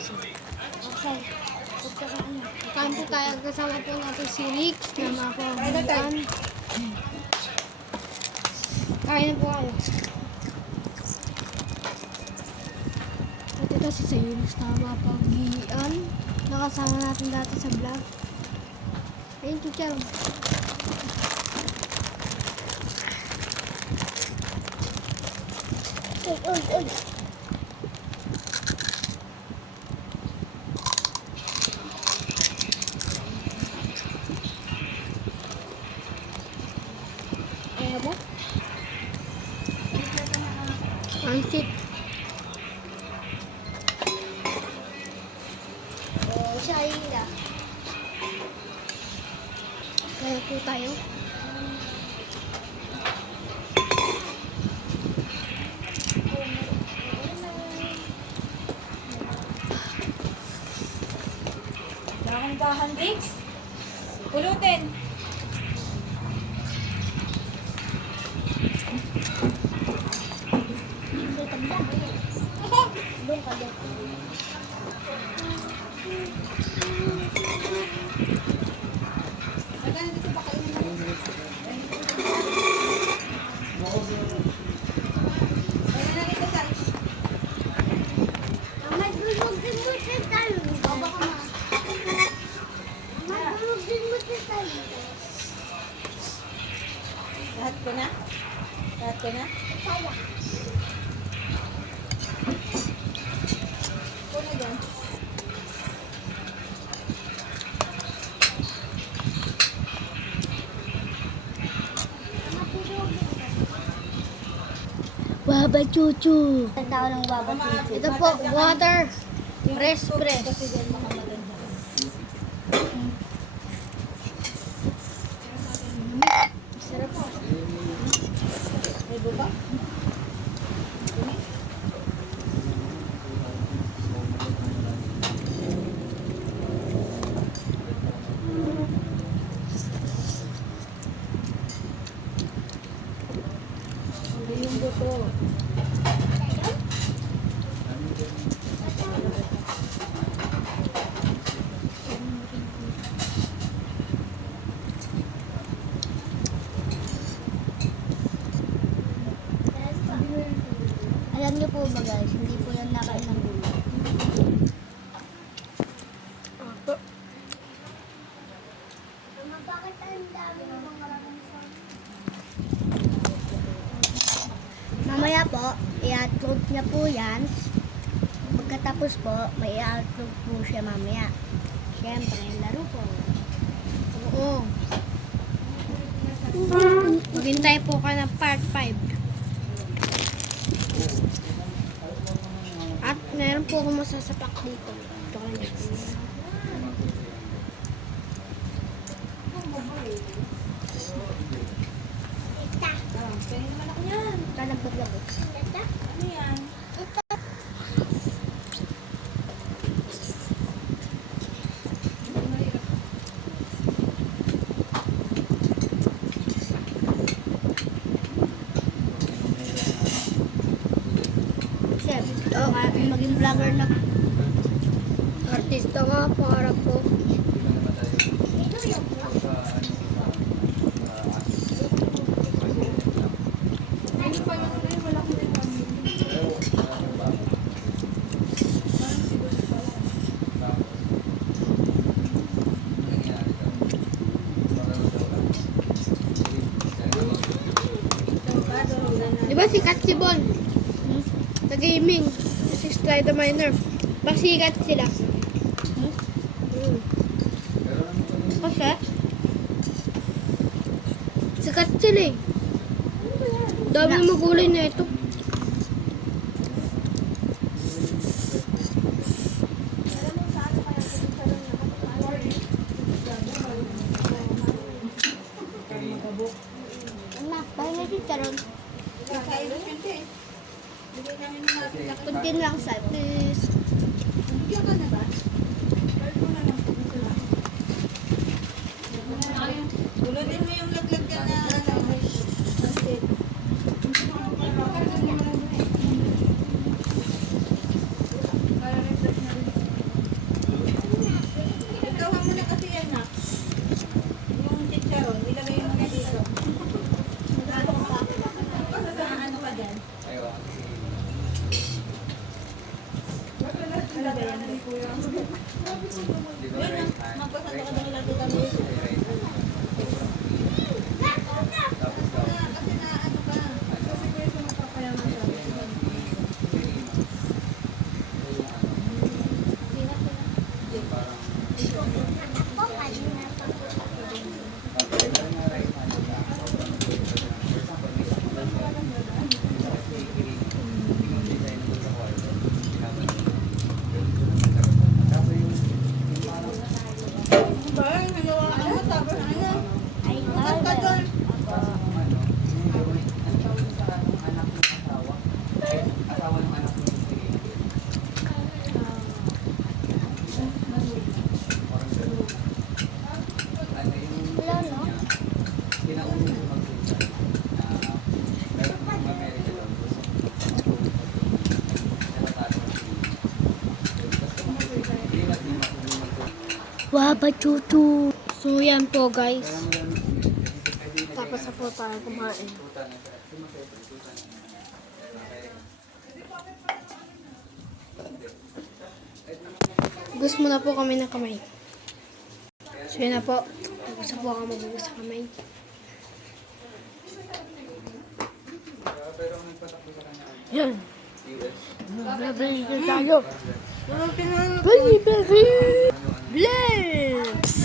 Okay. Kain po tayo. Kasama po natin si Rix na mga pamilian. Kain na po kayo. At ito si Cyrus na mga pamilian. Nakasama natin dati sa vlog. Ayun, chicharon. Uy. Ayaw mo? Ang cute. Shaila. Kaya po tayo. Bakang bahan, Rix. Pulutin. Doon ka doon. Nagana dito pa kayo naman. Ayun na ito, Rix. Madulog din mo sa talo. Baba ka na. Madulog din mo sa talo. Lahat ko na? Lahat ko na? Kaya. Puno dyan. Baba chuchu. Tao ng baba chuchu. Ito po, water. Press. Kasi dyan makamaganda. Sarap po. May buka? Yung buto. Alam niyo po ba guys, hindi po yan nakain ng gulay. Bakit ang dami ng mga mamaya po, i-upload niya po yan. Pagkatapos po, may i-upload po siya mamaya. Siyempre, laro po. Oo. Maghintay po ka ng part 5. At meron po akong masasapak dito. Ito kanya. Pwede naman ako yan. Kalabot-labot. Ano yan? Chef, maging vlogger na. Artista nga, pangarap ko. Di ba sikat si Bon? Sa gaming. Si Strider Miner. Sikat sila. Kasi? Sikat sila eh. Dami magulay na ito. Anak, bahay na si Charon. Kakaibig yun eh. Bigay namin mga Kuntin lang sa please. Bigyan ka na ba? Bulutin mo yung laglag ka na pansit. Para refresh na rin. Yun na, magpasanda ka ng lato kami. Kasi na ano ka. Kasi kuya siya magpapayaman sa Ako, kanina pa po. Ba, nagawa ano, tapos ano. Ay, Bukas ka doon. wala, no? Waba chuchu. So yan po guys. Tapos na po tayo kumain. Gusto mo na po kami ng kamay. So yun na po. Gusto po ako magugas sa kamay. Yan. Blablabla tayo. Blablabla. Bless!